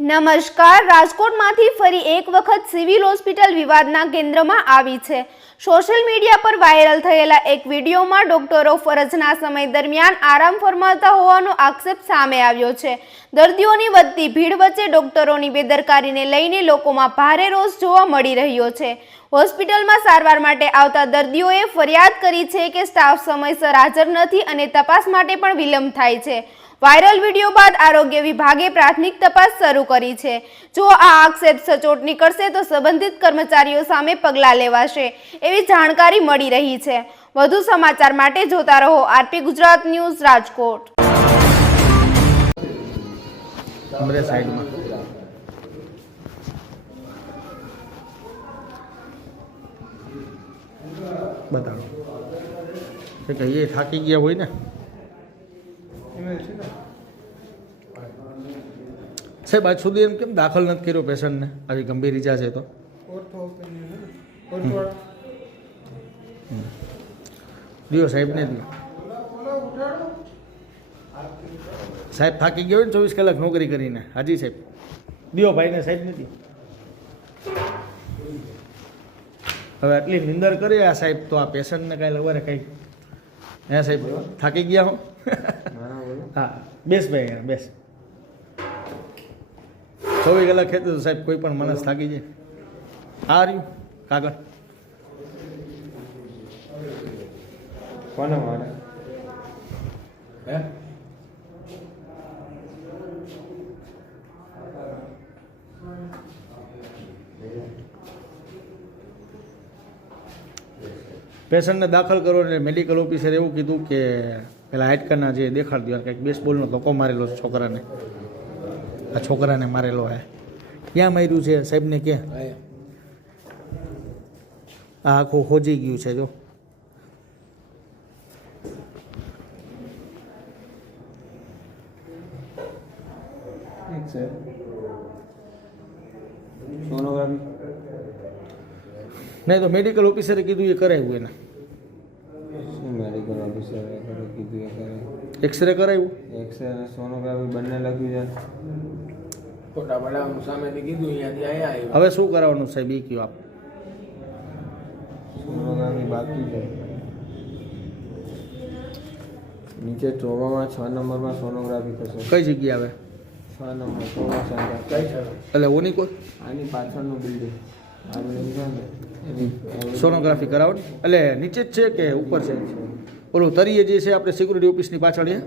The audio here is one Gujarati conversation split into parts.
નમસ્કાર, રાજકોટમાંથી ફરી એક વખત સિવિલ હોસ્પિટલ વિવાદના કેન્દ્રમાં આવી છે। સોશિયલ મીડિયા પર વાયરલ થયેલા એક વિડીયોમાં ડોક્ટરો ફરજના સમય દરમિયાન આરામ ફરમાવતા હોવાનો આક્ષેપ સામે આવ્યો છે। દર્દીઓની વધતી ભીડ વચ્ચે ડોક્ટરોની બેદરકારીને લઈને લોકોમાં ભારે રોષ જોવા મળી રહ્યો છે। હોસ્પિટલમાં સારવાર માટે આવતા દર્દીઓએ ફરિયાદ કરી છે કે સ્ટાફ સમયસર હાજર નથી અને તપાસ માટે પણ વિલંબ થાય છે। વાયરલ વિડીયો બાદ આરોગ્ય વિભાગે પ્રાથમિક તપાસ શરૂ કરી છે। જો આ આક્ષેપ સચોટ નીકળશે તો સંબંધિત કર્મચારીઓ સામે પગલાં લેવાશે એવી જાણકારી મળી રહી છે। વધુ સમાચાર માટે જોતા રહો આરપી ગુજરાત ન્યૂઝ રાજકોટ। बताओ ये थाकी गया હોય ને સાહેબ આજ સુધી એમ કેમ દાખલ નથી કર્યો પેશન્ટને આવી ગંભીર ઈજા છે તો દિયો સાહેબને દિયો સાહેબ થાકી ગયો ને 24 કલાક નોકરી કરીને હાજી સાહેબ દિયો ભાઈને સાહેબને દિયો હવે આટલી નિંદર કરી આ સાહેબ તો આ પેશન્ટને કાંઈ લવારે કંઈ હે સાહેબ થાકી ગયા હો હા બેસ ભાઈ યાર બેસ 24 કલાક ખેતી તો સાહેબ કોઈ પણ માણસ થાકી જાય આ રહ્યું કાગળ કોને મારે હે પેશન્ટને દાખલ કરો એટલે મેડિકલ ઓફિસરે એવું કીધું કે પેલા હાડકાના જે દેખાડી દો કંઈક બેસબોલનો ધક્કો મારેલો છે છોકરાને આ છોકરાને મારેલો હે ક્યાં માર્યું છે સાહેબને ક્યાં આ આખું હોજી ગયું છે જો સોનોગ્રાફી નહીં તો મેડિકલ ઓફિસરે કીધું એ કરાવ્યું એને મેડિકલ ઓફિસરે કીધું એ કરે એક્સરે કરાવ્યું એક્સરે અને સોનોગ્રાફી બંને લખ્યું છે ફોટા પડાવવાનું સામેથી કીધું અહીંયાથી આયા હવે શું કરાવવાનું સાહેબ એ કયો આપ સોનોગ્રાફી બાકી છે નીચે ટ્રોમામાં 6 નંબરમાં સોનોગ્રાફી થશે કઈ જગ્યાએ આવે 6 નંબર ટ્રોમા સેન્ટર કઈ છે એટલે ઓની કોઈ આની પાછળનું બિલ્ડિંગ આ બિલ્ડિંગ છે ને એની સોનોગ્રાફી કરાવો એટલે નીચે જ છે કે ઉપર છે ઓલું તરીએ જે છે આપણે સિક્યુરિટી ઓફિસની પાછળ છે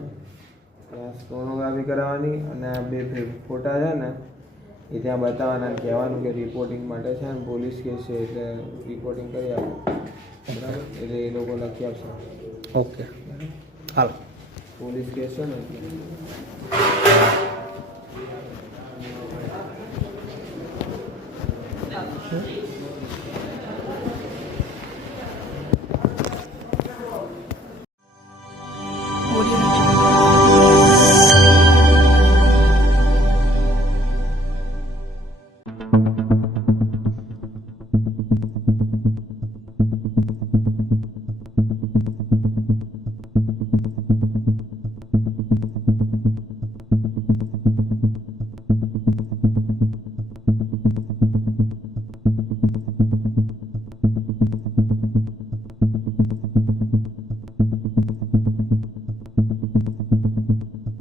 ત્યાં સોનોગ્રાફી કરાવવાની અને આ બે ફોટા છે ને એ ત્યાં બતાવવાના કહેવાનું કે રિપોર્ટિંગ માટે છે ને પોલીસ કેસ છે એટલે રિપોર્ટિંગ કરી આપો બરાબર એટલે એ લોકો લખી આપશે ઓકે હાલ પોલીસ કેસ છે ને એટલે